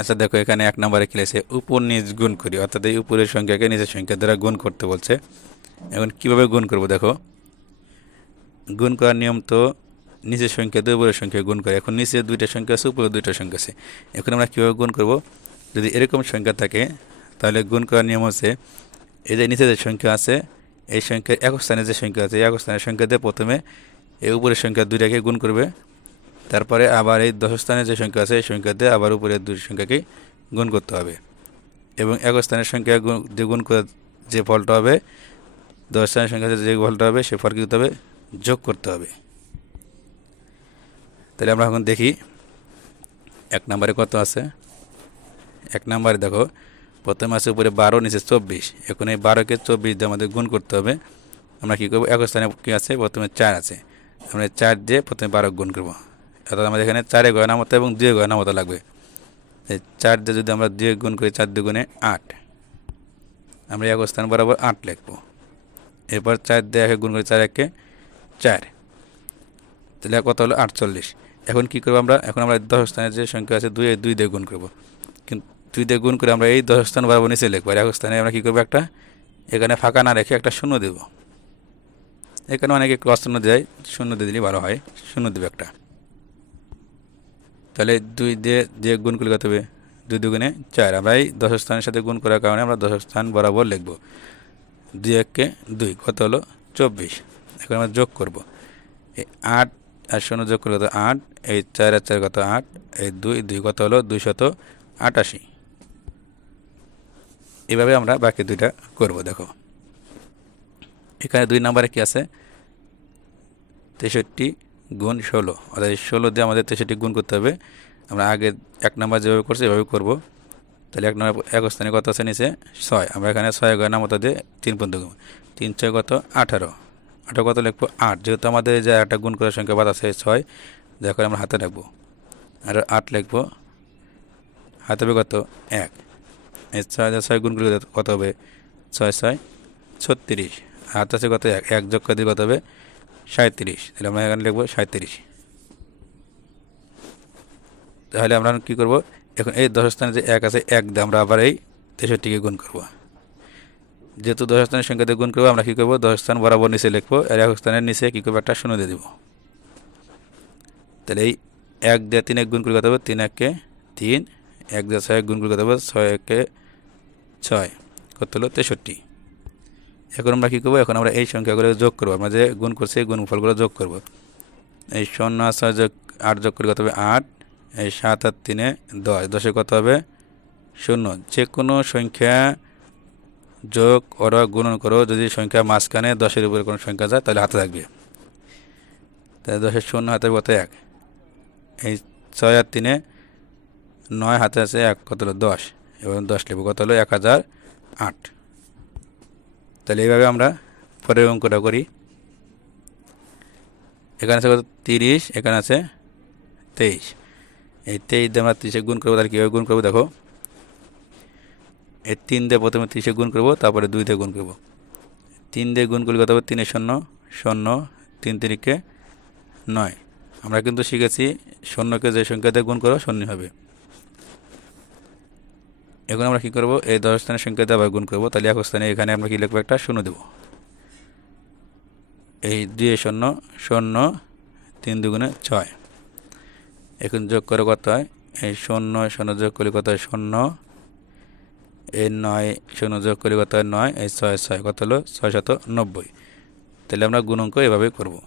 আচ্ছা দেখো, এখানে এক নম্বরে কি লেগেছে উপর নিচ গুণ করি। অর্থাৎ এই উপরের সংখ্যাকে নিচের সংখ্যা দ্বারা গুণ করতে বলছে। এখন কীভাবে গুণ করব, দেখো? গুণ করার নিয়ম তো নিচের সংখ্যা দিয়ে উপরের সংখ্যা গুণ করে। এখন নিচে দুইটা সংখ্যা আছে, উপরে দুইটা সংখ্যা আছে। এখন আমরা কীভাবে গুণ করব? যদি এরকম সংখ্যা থাকে, তাহলে গুণ করার নিয়ম হচ্ছে, এই যে নিচে যে সংখ্যা আছে, এই সংখ্যা এক স্থানে যে সংখ্যা আছে একক স্থানের সংখ্যা দিয়ে প্রথমে এই উপরের সংখ্যা দুইটাকে গুণ করবে। তারপরে আবার এই দশ স্থানে যে সংখ্যা আছে, এই সংখ্যাতে আবার উপরের দুই সংখ্যাকে গুণ করতে হবে। এবং একক স্থানের সংখ্যা যে গুণ করে যে ফলটা হবে দশ স্থানের সংখ্যা যে ফলটা হবে, সে ফল কী হবে যোগ করতে হবে। তাহলে আমরা এখন দেখি এক নম্বরে কত আছে। এক নম্বরে দেখো, প্রথমে আছে উপরে বারো, নিচে চব্বিশ। এখন এই বারোকে চব্বিশ দিয়ে আমাদের গুণ করতে হবে। আমরা কী করব? এক স্থানে কী আছে? প্রথমে চার আছে। আমরা চার দিয়ে প্রথমে বারো গুণ করব। অর্থাৎ আমাদের এখানে চারে গয়না মতো এবং দুয়ে গয়না মতো লাগবে। এই চার দিয়ে যদি আমরা দুয়ে গুণ করি, চার দুগুণে আট। আমরা এক স্থান বরাবর আট লিখব। এরপর চার দিয়ে একে গুণ করি, চার একে চার। তাহলে কত হলো? আটচল্লিশ। এখন কী করব আমরা? এখন আমরা দশ স্থানের যে সংখ্যা আছে দুই দুই দিয়ে গুণ করব। কিন্তু দুই দিয়ে গুণ করে আমরা এই দশ স্থান বরাবর নিচে লিখব। আর এক স্থানে আমরা কী করব একটা? এখানে ফাঁকা না রেখে একটা শূন্য দেবো। এখানে অনেকে ক্রস শূন্য দেয়, শূন্য দিয়ে দিলে ভালো হয়। শূন্য দেবে একটা। তাহলে দুই দিয়ে দিয়ে গুণ করলে কত হবে? দুই দুগুণে চার। আমরা এই দশ স্থানের সাথে গুণ করার কারণে আমরা দশ স্থান বরাবর লিখব। দুই এককে দুই, কত হলো? চব্বিশ। এখন আমরা যোগ করব। এই আট আর শূন্য যোগ করলে কত? আট। এই চার আর চার কত? আট। এই দুই দুই কত হলো? দুই শত আটাশি। এভাবে আমরা বাকি দুইটা করব, দেখো। এখানে দুই নম্বরে কি আছে? তেষট্টি গুণ ষোলো, অর্থাৎ ষোলো দিয়ে আমাদের তেষট্টি গুণ করতে হবে। আমরা আগে এক নম্বর যেভাবে করছি, এভাবে করব। তাহলে এক নম্বর এক স্থানে কত আছে নিচে? ছয়। আমরা এখানে ছয় গয়না মতো দিয়ে তিন পর্যন্ত গুণ। তিন ছয় কত? আঠারো। আঠারো কত লিখব? আট। যেহেতু আমাদের যে একটা গুণ করার সংখ্যা বাদ আছে, ছয় দেখো আমরা হাতে রাখব। আর আট লিখব। হাতে হবে কত? এক। ছয় ছয় গুণ করলে কত হবে? ছয় ছয়, ছত্রিশ। হাত আছে কত? এক। এক যোগ করে কত হবে? সাঁত্রিশ তাহলে আমরা এখানে লিখব সাঁত্রিশ তাহলে আমরা কী করব? এখন এই দশ স্থানে যে এক আছে, এক দিয়ে আমরা আবার এই তেষট্টিকে গুণ করব। যেহেতু দশ স্থানের সংখ্যা দিয়ে গুণ করব, আমরা কী করব? দশ স্থান বরাবর নিচে লিখব, আর এক স্থানের নিচে কী করব? একটা শূন্য দিয়ে দেবো। তাহলে এই এক দিয়ে তিন এক গুণ করে কত হবে? তিন এককে তিন। এক দিয়ে ছয় এক গুণ করে কত হবে? ছয় একে ছয়। কত হলো? তেষট্টি। এখন আমরা কী করব? এখন আমরা এই সংখ্যাগুলো যোগ করব। আমরা যে গুণ করছি, এই গুণফলগুলো যোগ করব। এই শূন্য ছয় যোগ, আট যোগ করে কত হবে? আট। এই সাত আর তিনে দশ। দশে কত হবে? শূন্য। যে কোনো সংখ্যা যোগ ওরা গুণন করো। যদি সংখ্যা মাঝখানে দশের উপরে কোনো সংখ্যা যায়, তাহলে হাতে থাকবে। তাহলে দশের শূন্য, হাতে কত? এক। এই ছয় আর তিনে নয়, হাতে আছে এক। কত হলো? দশ। এবং দশ লিখব। কত হলো? এক হাজার আট। তাহলে এইভাবে আমরা পরের অঙ্কটা করি। এখানে আছে তিরিশ, এখানে আছে তেইশ। এই তেইশ দিয়ে আমরা তিরিশে গুণ করব, তাহলে কীভাবে গুণ করব দেখো? এই তিন দিয়ে প্রথমে তিরিশে গুণ করব, তারপরে দুই দিয়ে গুণ করব। তিন দিয়ে গুণ করলে কত হবে? তিনে শূন্য শূন্য, তিন তিরিকে নয়। আমরা কিন্তু শিখেছি, শূন্যকে যে সংখ্যা দিয়ে গুণ করো শূন্য হবে। এখন আমরা কী করব? এই দশ স্থানের সংখ্যা দিয়ে আবার গুণ করব। তাহলে এক স্থানে এখানে আমরা কী লিখব? একটা শূন্য দেবো। এই দুই শূন্য শূন্য, তিন দুগুণে ছয়। এখন যোগ করে কত হয়? এই শূন্য শূন্য যোগ করলে কত হয়? শূন্য। এই নয়, শূন্য যোগ করলে কত হয়? নয়। এই ছয় ছয়। কত হলো? ছয় শত নব্বই। তাহলে আমরা গুণাঙ্ক এভাবে করব।